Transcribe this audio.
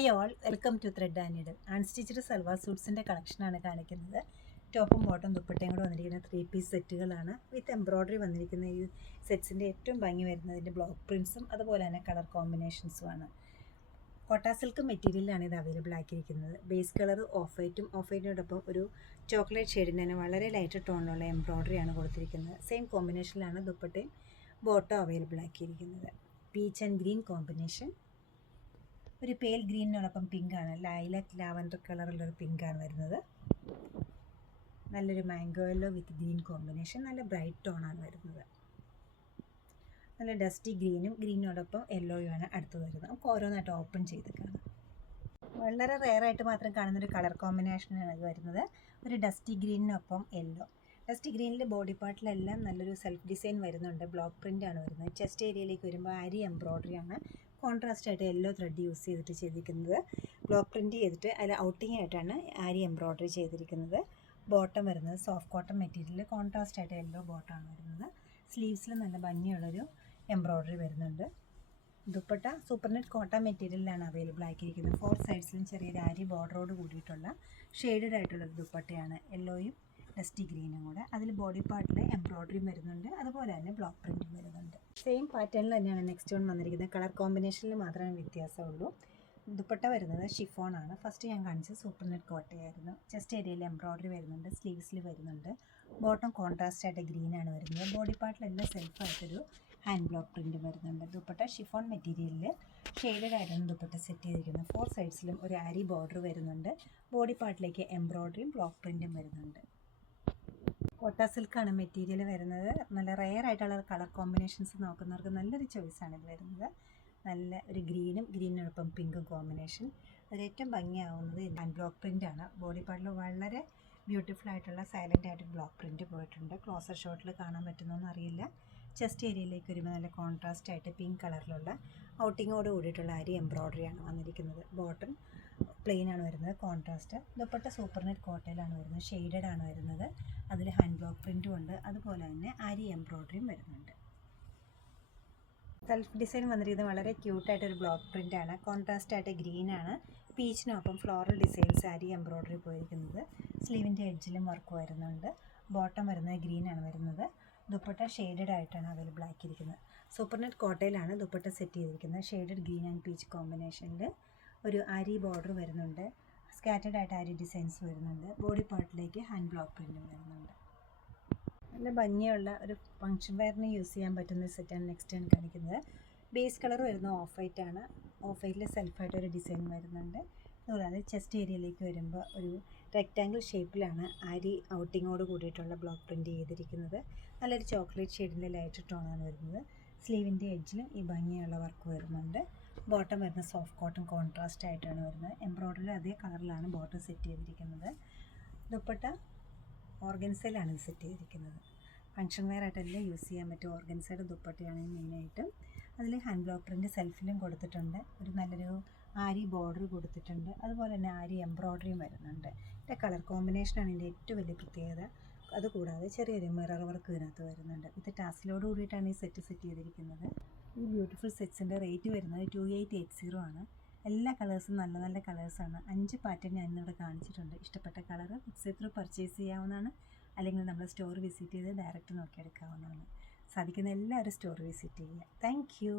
Hi all, welcome to thread and needle. Unstitched salwar സൂട്ട്സിൻ്റെ കളക്ഷനാണ് കാണിക്കുന്നത്. ടോപ്പും ബോട്ടും ദുപ്പട്ടയും കൂടെ വന്നിരിക്കുന്ന 3 പീസ് സെറ്റുകളാണ്. വിത്ത് എംബ്രോയ്ഡറി വന്നിരിക്കുന്ന ഈ സെറ്റ്സിൻ്റെ ഏറ്റവും ഭംഗി വരുന്നതിൻ്റെ ബ്ലോക്ക് പ്രിൻസും അതുപോലെ തന്നെ കളർ കോമ്പിനേഷൻസുമാണ്. കോട്ട സിൽക്ക് മെറ്റീരിയലാണ് ഇത് അവൈലബിൾ ആക്കിയിരിക്കുന്നത്. ബേസ് കളർ ഓഫ് വൈറ്റിനോടൊപ്പം ഒരു ചോക്ലേറ്റ് ഷെയ്ഡിന് തന്നെ വളരെ ലൈറ്റ് ടോണിലുള്ള എംബ്രോയ്ഡറിയാണ് കൊടുത്തിരിക്കുന്നത്. സെയിം കോമ്പിനേഷനിലാണ് ദുപ്പട്ടയും ബോട്ടും അവൈലബിൾ ആക്കിയിരിക്കുന്നത്. പീച്ച് ആൻഡ് ഗ്രീൻ കോമ്പിനേഷൻ, ഒരു പേൽ ഗ്രീനിനോടൊപ്പം പിങ്കാണ്, ലൈലക് ലാവൻഡർ കളറുള്ളൊരു പിങ്കാണ് വരുന്നത്. നല്ലൊരു മാംഗോ യെല്ലോ വിത്ത് ഗ്രീൻ കോമ്പിനേഷൻ, നല്ല ബ്രൈറ്റ് ടോണാണ് വരുന്നത്. നല്ല ഡസ്റ്റി ഗ്രീനോടൊപ്പം യെല്ലോയുമാണ് അടുത്ത് വരുന്നത്. നമുക്ക് ഓരോന്നായിട്ട് ഓപ്പൺ ചെയ്ത് കാണാം. വളരെ റെയറായിട്ട് മാത്രം കാണുന്നൊരു കളർ കോമ്പിനേഷനാണ് ഇത് വരുന്നത്. ഒരു ഡസ്റ്റി ഗ്രീനിനൊപ്പം യെല്ലോ. ഡസ്റ്റി ഗ്രീനിൽ ബോഡി പാർട്ടിലെല്ലാം നല്ലൊരു സെൽഫ് ഡിസൈൻ വരുന്നുണ്ട്. ബ്ലോക്ക് പ്രിൻ്റാണ് വരുന്നത്. ചെസ്റ്റ് ഏരിയയിലേക്ക് വരുമ്പോൾ ആരി എംബ്രോയ്ഡറിയാണ് കോൺട്രാസ്റ്റ് ആയിട്ട് യെല്ലോ ത്രെഡ് യൂസ് ചെയ്തിരിക്കുന്നത്. ബ്ലോക്ക് പ്രിൻറ്റ് ചെയ്തിട്ട് അതിൽ ഔട്ടിംഗ് ആയിട്ടാണ് ആരി എംബ്രോയ്ഡറി ചെയ്തിരിക്കുന്നത്. ബോട്ടം വരുന്നത് സോഫ്റ്റ് കോട്ടൺ മെറ്റീരിയൽ, കോൺട്രാസ്റ്റ് ആയിട്ട് യെല്ലോ ബോട്ടമാണ് വരുന്നത്. സ്ലീവ്സിൽ നല്ല ഭംഗിയുള്ളൊരു എംബ്രോയ്ഡറി വരുന്നുണ്ട്. ദുപ്പട്ട സൂപ്പർ നെറ്റ് കോട്ടൺ മെറ്റീരിയലിലാണ് അവൈലബിൾ ആക്കിയിരിക്കുന്നത്. 4 സൈഡ്സിലും ചെറിയൊരു ആരി ബോർഡറോട് കൂടിയിട്ടുള്ള ഷെയ്ഡഡ് ആയിട്ടുള്ളൊരു ദുപ്പട്ടയാണ്. യെല്ലോയും ഡസ്റ്റി ഗ്രീനും കൂടെ. അതിൽ ബോഡി പാർട്ടിൽ എംബ്രോയ്ഡറിയും വരുന്നുണ്ട്, അതുപോലെ തന്നെ ബ്ലോക്ക് പ്രിൻറ്റും വരുന്നുണ്ട്. സെയിം പാറ്റേണിൽ തന്നെയാണ് നെക്സ്റ്റ് വൺ വന്നിരിക്കുന്നത്. കളർ കോമ്പിനേഷനിൽ മാത്രമേ വ്യത്യാസമുള്ളൂ. ദുപ്പട്ട വരുന്നത് ഷിഫോണാണ്. ഫസ്റ്റ് ഞാൻ കാണിച്ചത് സൂപ്പർ നെറ്റ് കോട്ടയായിരുന്നു. ചെസ്റ്റ് ഏരിയയിൽ എംബ്രോയ്ഡറി വരുന്നുണ്ട്, സ്ലീവ്സിൽ വരുന്നുണ്ട്. ബോട്ടം കോൺട്രാസ്റ്റ് ആയിട്ട് ഗ്രീനാണ് വരുന്നത്. ബോഡി പാർട്ടിലെല്ലാം സെൽഫായിട്ടൊരു ഹാൻഡ് ബ്ലോക്ക് പ്രിൻറ്റും വരുന്നുണ്ട്. ദുപ്പട്ട ഷിഫോൺ മെറ്റീരിയലിൽ ഷെയ്ഡഡ് ആയിട്ടാണ് ദുപ്പട്ട സെറ്റ് ചെയ്തിരിക്കുന്നത്. 4 സൈഡ്സിലും ഒരു ആരി ബോർഡർ വരുന്നുണ്ട്. ബോഡി പാർട്ടിലേക്ക് എംബ്രോയ്ഡറിയും ബ്ലോക്ക് പ്രിൻറ്റും വരുന്നുണ്ട്. കോട്ട സിൽക്കാണ് മെറ്റീരിയൽ വരുന്നത്. നല്ല റെയർ ആയിട്ടുള്ള കളർ കോമ്പിനേഷൻസ് നോക്കുന്നവർക്ക് നല്ലൊരു ചോയ്സാണ് ഇത് വരുന്നത്. നല്ല ഒരു ഗ്രീനിനൊപ്പം പിങ്കും കോമ്പിനേഷൻ. അതിൽ ഏറ്റവും ഭംഗിയാവുന്നത് ഹാൻഡ് ബ്ലോക്ക് പ്രിൻ്റാണ്. ബോഡി പാർട്ടിൽ വളരെ ബ്യൂട്ടിഫുൾ ആയിട്ടുള്ള സൈലൻ്റ് ആയിട്ട് ബ്ലോക്ക് പ്രിൻറ്റ് പോയിട്ടുണ്ട്. ക്ലോസർ ഷോട്ടിൽ കാണാൻ പറ്റുന്നോന്ന് അറിയില്ല. ചെസ്റ്റ് ഏരിയയിലേക്ക് വരുമ്പോൾ നല്ല കോൺട്രാസ്റ്റ് ആയിട്ട് പിങ്ക് കളറിലുള്ള ഔട്ടിങ്ങോട് കൂടിയിട്ടുള്ള അരി എംബ്രോയ്ഡറിയാണ് വന്നിരിക്കുന്നത്. ബോട്ടം പ്ലെയിൻ ആണ് വരുന്നത്, കോൺട്രാസ്റ്റ്. ദുപ്പട്ട സൂപ്പർ നെറ്റ് കോട്ടയിലാണ് വരുന്നത്, ഷെയ്ഡഡ് ആണ് വരുന്നത്. അതിൽ ഹാൻഡ് ബ്ലോക്ക് പ്രിൻറ്റും ഉണ്ട്, അതുപോലെ തന്നെ അരി എംബ്രോയ്ഡറിയും വരുന്നുണ്ട്. സെൽഫ് ഡിസൈൻ വന്നിരിക്കുന്നത് വളരെ ക്യൂട്ടായിട്ടൊരു ബ്ലോക്ക് പ്രിൻ്റാണ്. കോൺട്രാസ്റ്റ് ആയിട്ട് ഗ്രീനാണ്. പീച്ചിനൊപ്പം ഫ്ലോറൽ ഡിസൈൻസ് അരി എംബ്രോയ്ഡറി പോയിരിക്കുന്നത്. സ്ലീവിൻ്റെ എഡ്ജിലും വർക്ക് വരുന്നുണ്ട്. ബോട്ടം വരുന്നത് ഗ്രീനാണ് വരുന്നത്. ദുപ്പട്ട ഷെയ്ഡഡ് ആയിട്ടാണ് അവൈലബിൾ ആക്കിയിരിക്കുന്നത്. സൂപ്പർ നെറ്റ് കോട്ടയിലാണ് ദുപ്പട്ട സെറ്റ് ചെയ്തിരിക്കുന്നത്. ഷെയ്ഡഡ് ഗ്രീൻ ആൻഡ് പീച്ച് കോമ്പിനേഷനിൽ ഒരു അരി ബോർഡർ വരുന്നുണ്ട്. സ്കാറ്റേഡ് ആയിട്ട് അരി ഡിസൈൻസ് വരുന്നുണ്ട്. ബോഡി പാർട്ടിലേക്ക് ഹാൻഡ് ബ്ലോക്ക് പ്രിൻറ്റും വരുന്നുണ്ട്. നല്ല ഭംഗിയുള്ള ഒരു ഫങ്ഷൻ വെയറിന് യൂസ് ചെയ്യാൻ പറ്റുന്ന സെറ്റാണ് നെക്സ്റ്റ് ആണ് കാണിക്കുന്നത്. ബേസ് കളർ വരുന്നത് ഓഫ് വൈറ്റ് ആണ്. ഓഫ് വൈറ്റിൽ സെൽഫായിട്ടൊരു ഡിസൈൻ വരുന്നുണ്ട്. അതുകൂടാതെ ചെസ്റ്റ് ഏരിയയിലേക്ക് വരുമ്പോൾ ഒരു റെക്റ്റാങ്കിൾ ഷേപ്പിലാണ് അരി ഔട്ടിങ്ങോട് കൂടിയിട്ടുള്ള ബ്ലോക്ക് പ്രിൻറ്റ് ചെയ്തിരിക്കുന്നത്. നല്ലൊരു ചോക്ലേറ്റ് ഷെയ്ഡിൻ്റെ ലൈറ്റ് ടോണാണ് വരുന്നത്. സ്ലീവിൻ്റെ എഡ്ജിലും ഈ ഭംഗിയുള്ള വർക്ക് വരുന്നുണ്ട്. ബോട്ടം വരുന്നത് സോഫ്റ്റ് കോട്ടൺ കോൺട്രാസ്റ്റ് ആയിട്ടാണ് വരുന്നത്. എംബ്രോയ്ഡറി അതേ കളറിലാണ് ബോട്ടം സെറ്റ് ചെയ്തിരിക്കുന്നത്. ദുപ്പട്ട ഓർഗൻസയിലാണ് ഇത് സെറ്റ് ചെയ്തിരിക്കുന്നത്. ഫങ്ഷൻ വെയർ ആയിട്ടെല്ലാം യൂസ് ചെയ്യാൻ പറ്റും. ഓർഗൻസയുടെ ദുപ്പട്ടയാണ് മെയിനായിട്ടും. അതിൽ ഹാൻഡ് ബ്ലോക്ക് പ്രിൻറ്റ് സെൽഫിലും കൊടുത്തിട്ടുണ്ട്. ഒരു നല്ലൊരു ആരി ബോർഡർ കൊടുത്തിട്ടുണ്ട്, അതുപോലെ തന്നെ ആരി എംബ്രോയ്ഡറിയും വരുന്നുണ്ട്. ഇതിൻ്റെ കളർ കോമ്പിനേഷനാണ് ഇതിൻ്റെ ഏറ്റവും വലിയ പ്രത്യേകത. അതുകൂടാതെ ചെറിയൊരു മിറർ വർക്ക് ഇതിനകത്ത് വരുന്നുണ്ട്. ഇത് ടാസിലോട് കൂടിയിട്ടാണ് ഈ സെറ്റ് ചെയ്തിരിക്കുന്നത്. ഈ ബ്യൂട്ടിഫുൾ സെറ്റ്സിൻ്റെ റേറ്റ് വരുന്നത് 2880 ആണ്. എല്ലാ കളേഴ്സും നല്ല നല്ല കളേഴ്സാണ്. 5 പാറ്റേൺ ഞാൻ ഇന്നിവിടെ കാണിച്ചിട്ടുണ്ട്. ഇഷ്ടപ്പെട്ട കളർ വെബ്സൈറ്റ് ത്രൂ പർച്ചേസ് ചെയ്യാവുന്നതാണ്, അല്ലെങ്കിൽ നമ്മൾ സ്റ്റോർ വിസിറ്റ് ചെയ്ത് ഡയറക്റ്റ് നോക്കിയെടുക്കാവുന്നതാണ്. സാധിക്കുന്ന എല്ലാവരും സ്റ്റോർ വിസിറ്റ് ചെയ്യുക. Thank you.